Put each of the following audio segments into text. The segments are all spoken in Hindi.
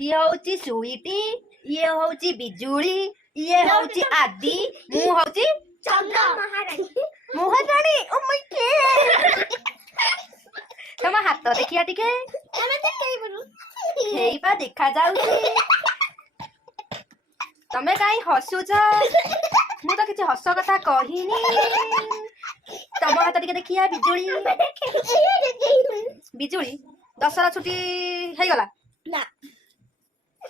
ये होची सुईटी ये होची बिजुली ये होची आदि मु होची चंदा महारानी महारानी ओ माय गॉड तम हाथ देखिया टिके एमे देखै बनु हेई पा देखा जाउची तमे काई हसुछ मु तो किछि हस कथा कहिनी तम हाथ टिके देखिया बिजुली बिजुली दशरा छुट्टी हे गला ना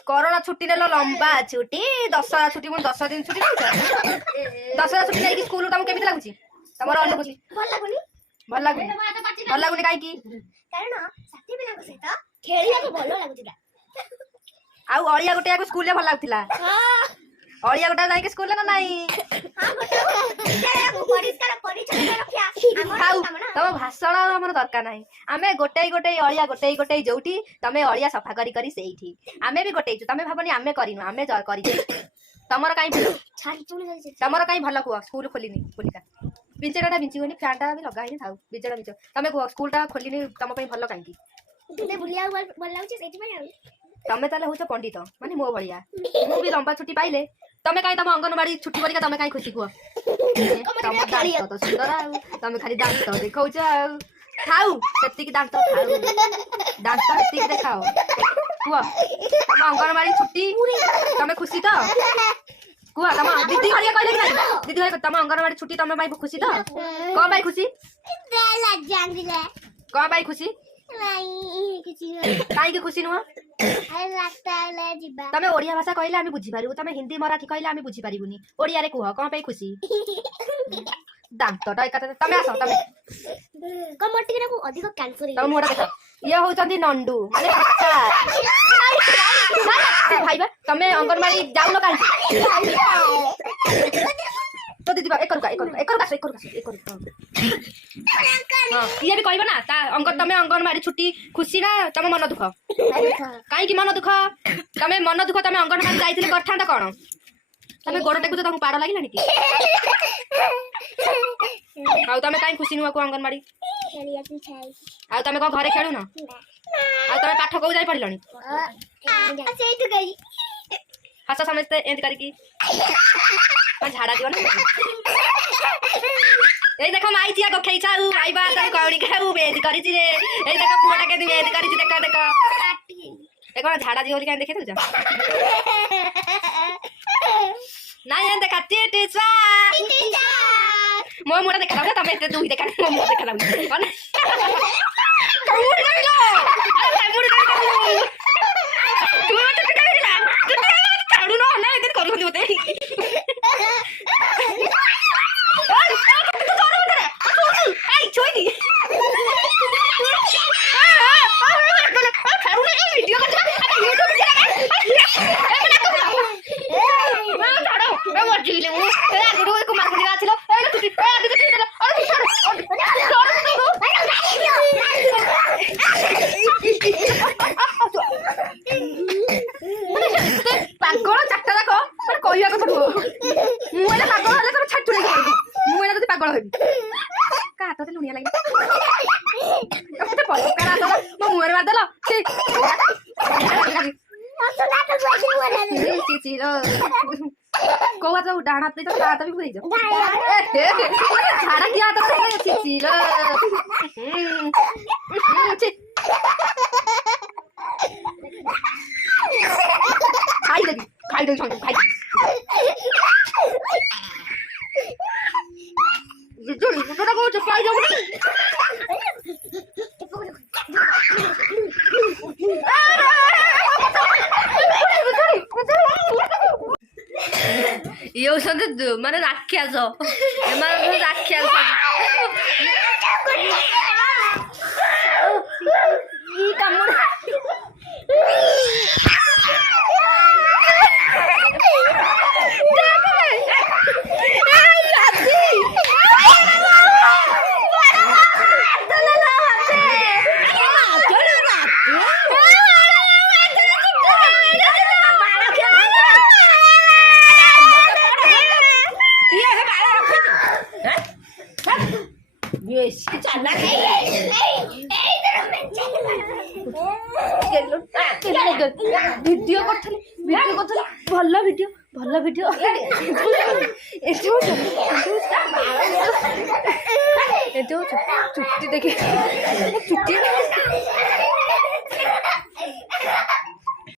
कोरोना छुट्टी नेलो लंबा छुट्टी दशरा छुट्टी मु 10 दिन छुट्टी दशरा छुट्टी नै स्कूल तुम केमिति लागुची तमर अनुभूति भल लागुनी काई की कारण साथी बिना को सहित खेलिया को भलो लागुतिला आ अळिया गोटे को स्कूल ले भल लागुतिला हां अळिया गोटा जाई के स्कूल ले ना नाही हां गोटे परिष्कार परिचय रखिया खाऊ तम भाषण हमर दरकार नाही आमे गोटे अळिया गोटे जोठी तमे अळिया सफा करी सेठी आमे भी गोटे तमे भाबनी आमे करिनु आमे जर करी तमर काई छाड़ी चुनी जाई तमर काई भल कुआ स्कूल खोलिनी खोलिका बिचड़ाटा बिंचिगोनी फैनटा भी लगा ही थाउ बिचड़ा बिच तमे कुआ स्कूलटा खोलिनी तम पई भल काई की तुने बुलिया भल लागुची सेठी पई आ तमे ताले होछ पंडित माने मो भलिया मु भी लंबा छुट्टी पाइले तमे काई तम अंगनवाड़ी छुट्टी करिका तमे काई खुशी कुआ तम दांत तो सुंदर आ तमे खाली दांत देखौछ आ खाऊ सेति की दांत खाऊ दांत सेति देखाओ कुआ तम अंगनवाड़ी छुट्टी तमे खुशी तो कुआ तम दीदी हरिया कहले कि दीदी हरिया तम अंगनवाड़ी छुट्टी तमे भाई खुशी तो कोन भाई खुशी देला जांदिले कोन भाई खुशी नहीं किछि काई के खुशी नुआ अरे लगता है जीबा तमे ओडिया भाषा कहले आमी बुझी पारिबु तमे हिंदी मराठी कहले आमी बुझी पारिबुनी ओडिया रे कुह कोन पे खुशी दांत तो एका तमे आसो तमे कमटी को अधिक कैंसर तमे मोरा देखा ये होचंदी नंडू माने बच्चा भाईबा तमे अंगनवाड़ी जाउ न काई तो दीदी बा एक करू हां ये भी कहबो ना ता तमे अंगनवाड़ी छुट्टी खुशी ना तमे मन दुख काई की मन दुख तमे अंगनवाड़ी जाइथिले करथांदा कोन तमे गोड़ टेकु तो पाड़ लागिलानी की आउ तमे काई खुशी नुआ को अंगनवाड़ी खेलिया तू छाई आउ तमे को घरे खेलु ना आउ तमे पाठ को जाई पढिलनी सेई तो गई हस समझते एंड करकी झाड़ा दियो ना ए देखो माई चिया को खेइछाउ आई बा तने कौड़ी खाऊ बेद करी छि रे ए देखो पुआटा के बेद करी छि देखो ए कोन झाड़ा दियो लिका देखे दउछ नाही एंड देखा टीचा मो मोरा देखा लाउ तमे दुई देखा मो देखा लाउ कोन कौड़ी गइलो अरे मुड़ी गइलो तू मत गइला छाडू न ना इधर करू होते पागल चारटा जाक कहवा कथा नुह मुझे पागल हेल्ले तुम छाटू मुझे जब पागल हेबी का हाथ से लुणिया लगे मो मुहर मारदेल कौ हाथ डाण हाथ तो हाथ भी पुरई झाड़ा किया हाथ चिचिल खाई दे खाई जुड़ा को चपाई जाऊ यो संत माने राक्षस एमान राक्षस ई कामुडा ये चाला है ଭିଡିଓ କରୁଥିଲି ଭଲ ଭିଡିଓ ଚୁଟି ଦେଖି